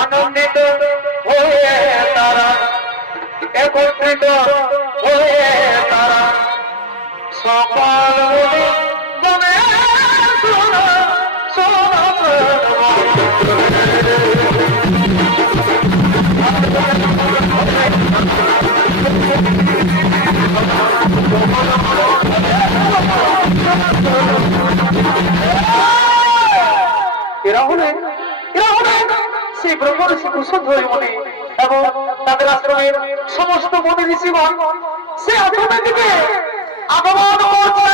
আনন্দিত হয়ে তারা একত্রিত হয়ে তারা সকাল বনে এরা হলেন সেই ব্রহ্মর কুশধ্বরী মনে এবং তাদের আশ্রমের সমস্ত মনে ঋষিগণ সে আশ্রমের দিকে আগমন করছে।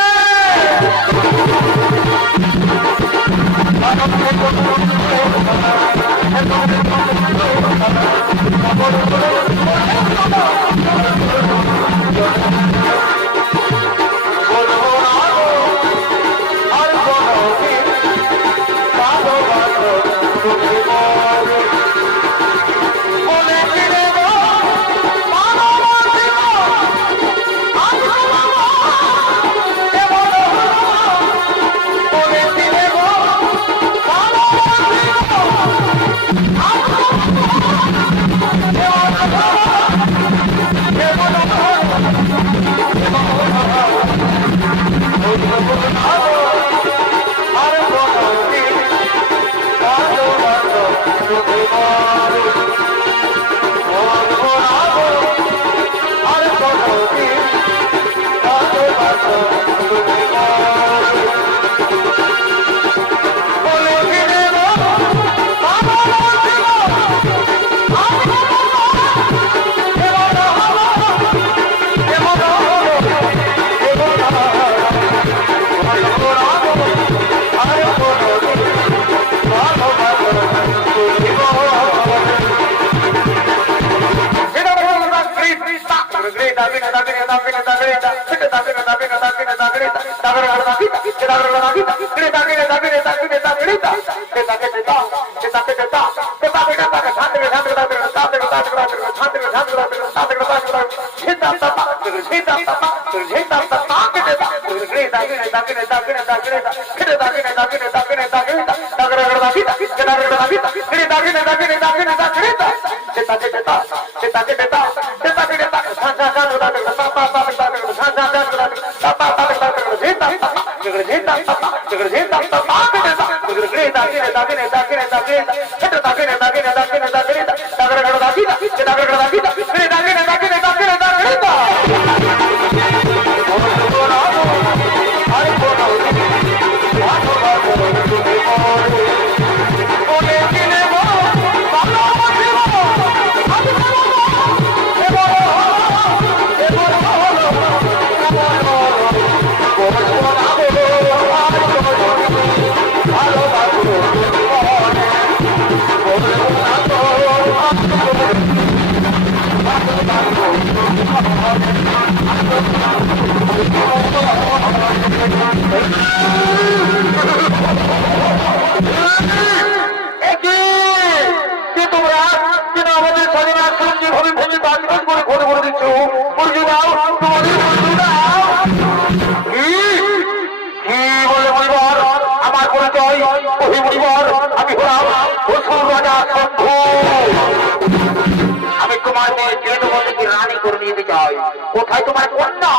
কোথায় তোমার কন্যা?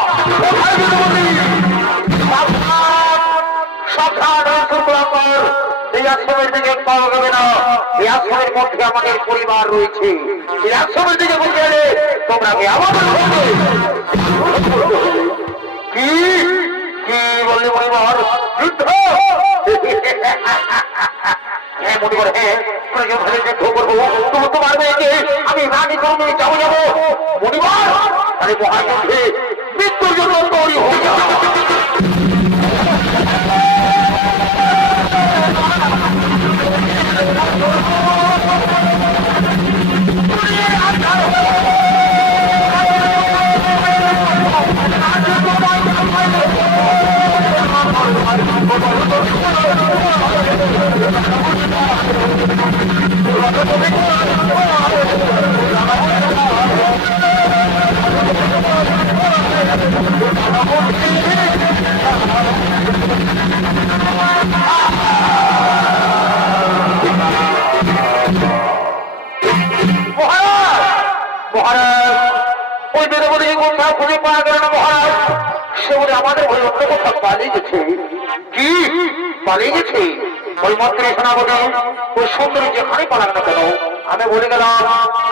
কোথায় বিধবতী? সাবধান, এই আশ্রমের দিকে পাওয়া যাবে না। এই আশ্রমের মধ্যে আমাদের পরিবার রয়েছে। এই আশ্রমের দিকে বলতে গেলে তোমরা আমাদের কি কি বললে পরিবার? যুদ্ধ? হ্যাঁ মনিবার, হ্যাঁ যুদ্ধ করবো। তুমি তোমার মেয়েকে আমি রানী করবো, যাবো যাবো মনিবার। আরে মহাযুদ্ধে মৃত্যুর জন্য তৈরি হয়ে যাবে। কি পালিয়ে গেছে? ওই মন্ত্রী সেনাপতি ওই সুন্দরী যেখানে পালাক না কেন, আমি বলে গেলাম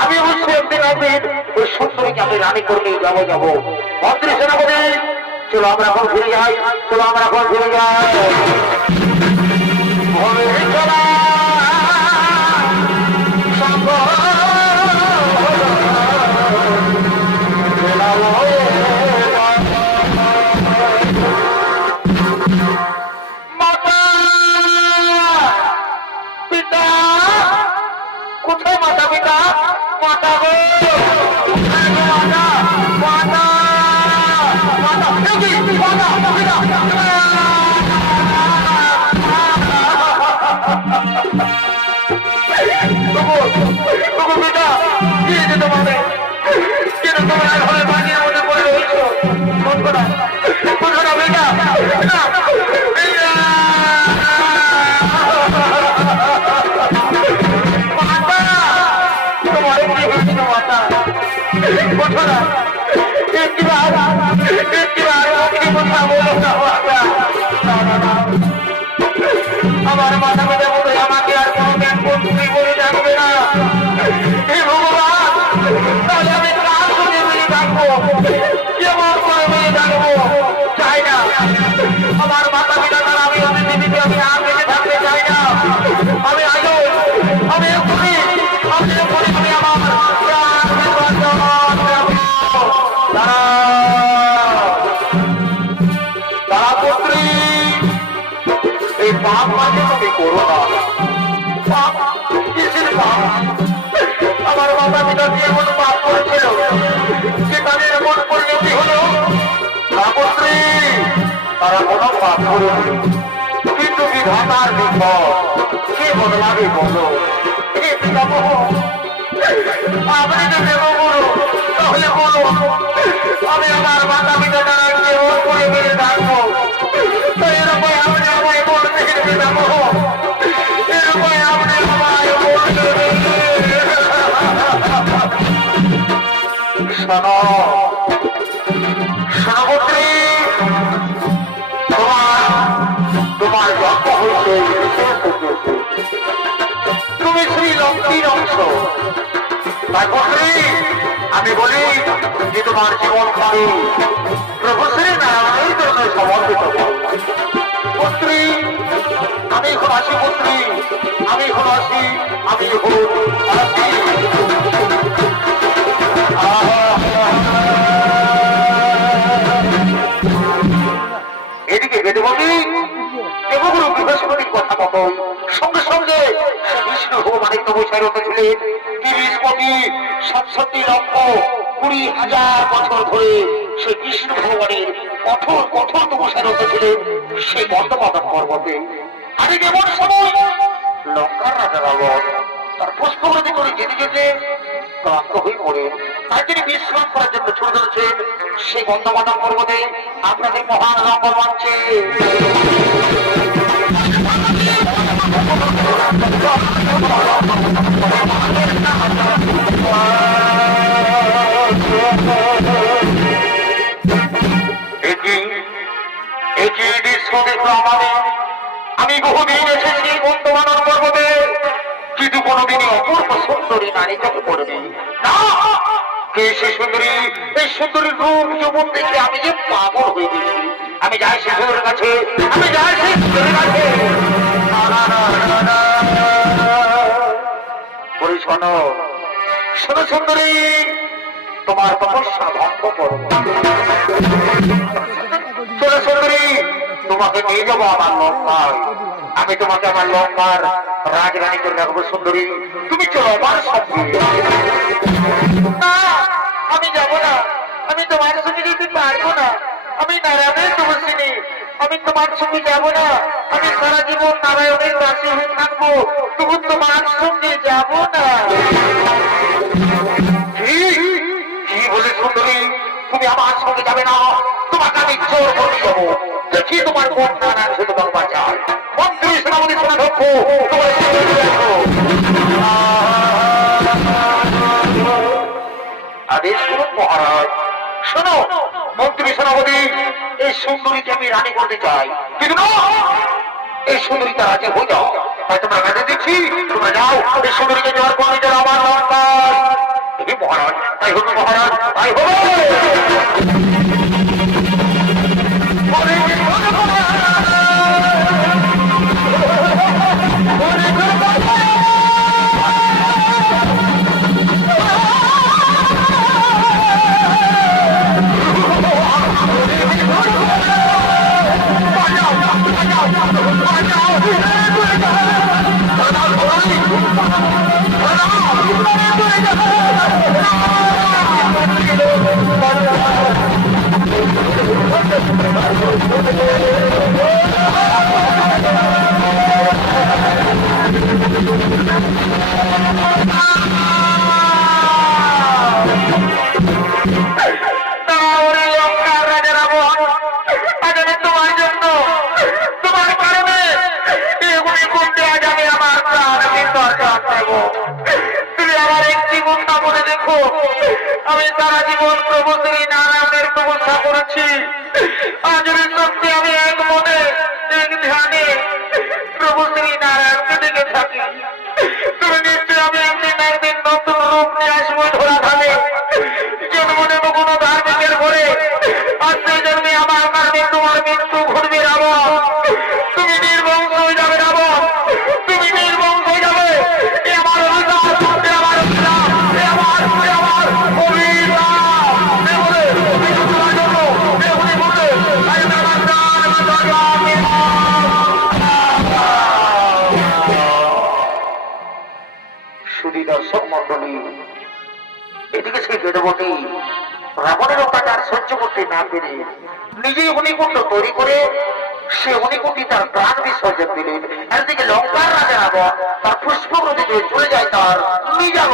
আমি অবশ্যই একদিন একদিন ওই সুন্দরীকে আমি রানী করে যাবো যাবো। মন্ত্রী সেনাপতি চলো আমরা এখন ফিরে যাই, চলো আমরা এখন ফিরে যাই। কোথায় মাতা পিতা? মাতা গো, মাতা মাতা মাতা আমার মাথা ব্যথা বলে আমাকে আর কোনো জ্ঞান করে ডাকবে না। করেছি, কিন্তু বিধাতার বিপদ কে বদলাবে বলো? হে পিতামহ, আপনি তো দেব বলো, তাহলে বলো আমি আমার মাতা পিতা দ্বারা কেমন করে বেড়ে থাকবো? তো এরকম আপনি আমায় বলতে পিতামহ, এরকম আপনি আমায় বলতে। শোনো সাবত্রী, তোমার জন্ম হয়েছে, তুমি শ্রী লক্ষ্মীর অংশ। তাই পুত্রী, আমি বলি যে তোমার জীবন কালে প্রভু শ্রী নারায়ণের জন্য সমর্পিত। পুত্রী, আমি এখন আসি, পুত্রী আমি এখন আসি, আমি এখন আসি। এদিকে বেদবতী দেবগুরু বৃহস্পতির কথা মতো সঙ্গে সঙ্গে বিষ্ণু ভগবানের তপস্যায় রত ছিলেন। 30,67,20,000 বছর ধরে সেই বিষ্ণু ভগবানের কঠোর কঠোর তপস্যায় রত ছিলেন সেই বর্ধমান পর্বতে। আর এমন সময় লঙ্কার রাজা রাবণ তার পুষ্পবতী করে যেতে যেতে ক্লান্ত হয়ে পড়েন। তাই তিনি বিশ্রাম করার জন্য ছুটে ধরেছেন সেই বর্ধমান পর্বতে। আপনাদের মহান লম্বর মানছে আমি বহুদিন এসেছি বর্ধমান পর্বতে, কিন্তু কোনদিনই অপূর্ব সুন্দরী নারী চোখে পড়েনি না। কে সে সুন্দরী? এই সুন্দরীর রূপ যৌবন দেখে আমি যে পাগল হয়ে গেছি। আমি যাই সে সুন্দরের কাছে, আমি যাই সে সুন্দরের কাছে। বলি শোনো, শোনো সুন্দরী, তোমার তপস্যা ভঙ্গ করো। শোনো সুন্দরী, তোমাকে নিয়ে যাবো আমার লঙ্কায়। আমি তোমাকে আমার লঙ্কার রাজরানী করে রাখবো। সুন্দরী, তুমি চলো আমার সঙ্গে। আমি যাবো না, আমি তোমার সঙ্গে যেতে পারবো না। আমি নারায়ণের তপস্বিনী, আমি তোমার সঙ্গে যাবো না। আমি সারা জীবন নারায়ণের দাসী হয়ে থাকবো, তবু তোমার সঙ্গে যাবো না। কি বলে সুন্দরী, তুমি আমার সঙ্গে যাবে না? তোমাকে আমি জোর করে যাবো। দেখি তোমার কোন নারায়ণ শুধু বাবা চায়। মন্ত্রী সেনাপতি শুনে ঢুকবো, তোমার আদেশ করুন মহারাজ। শোনো মন্ত্রী সেনাপতি, এই সুন্দরীকে আমি রানী করতে চাই, কিন্তু না, এই সুন্দরীটা রাজি হয়ে যাও। তাই তোমরা কাজে দিচ্ছি, তোমরা যাও এই সুন্দরীকে জোর করে যাও আমার লঙ্কায়। মহারাজ তাই হবে, মহারাজ তাই হবে। আমি সারা জীবন প্রভু শ্রী নারায়ণের তপস্যা করেছি। আজ সত্যি আমি এক মনে এক ধ্যানে প্রভু শ্রী নারায়ণকে দেখে থাকি। তুমি নিশ্চয় আমি একদিন একদিন নতুন রূপ নিয়ে আসবো ধরা ধানে। জন্ম নেব কোনো ধার্মিকের ঘরে, আর সেই জন্মে আমার কারণে তোমার মৃত্যু ঘটবে রাবণ। তুমি নির্বংশ হয়ে যাবে রাবণ, তুমি নির্বংশ হয়ে যাবে। এ আমার অভিশাপ, এ আমার অভিশাপ, এ আমার দর্শক মন্ডলী। এদিকে সেই বেদবতী রাবণের অত্যাচার সহ্য করতে না পেরে নিজেই অগ্নিকুণ্ড তৈরি করে সে অনেকটি তার প্রাণ বিসর্জন দিলেন। একদিকে লঙ্কার রাজা রাবণ তার পুষ্প নদীতে চলে যায় তার নিজাম।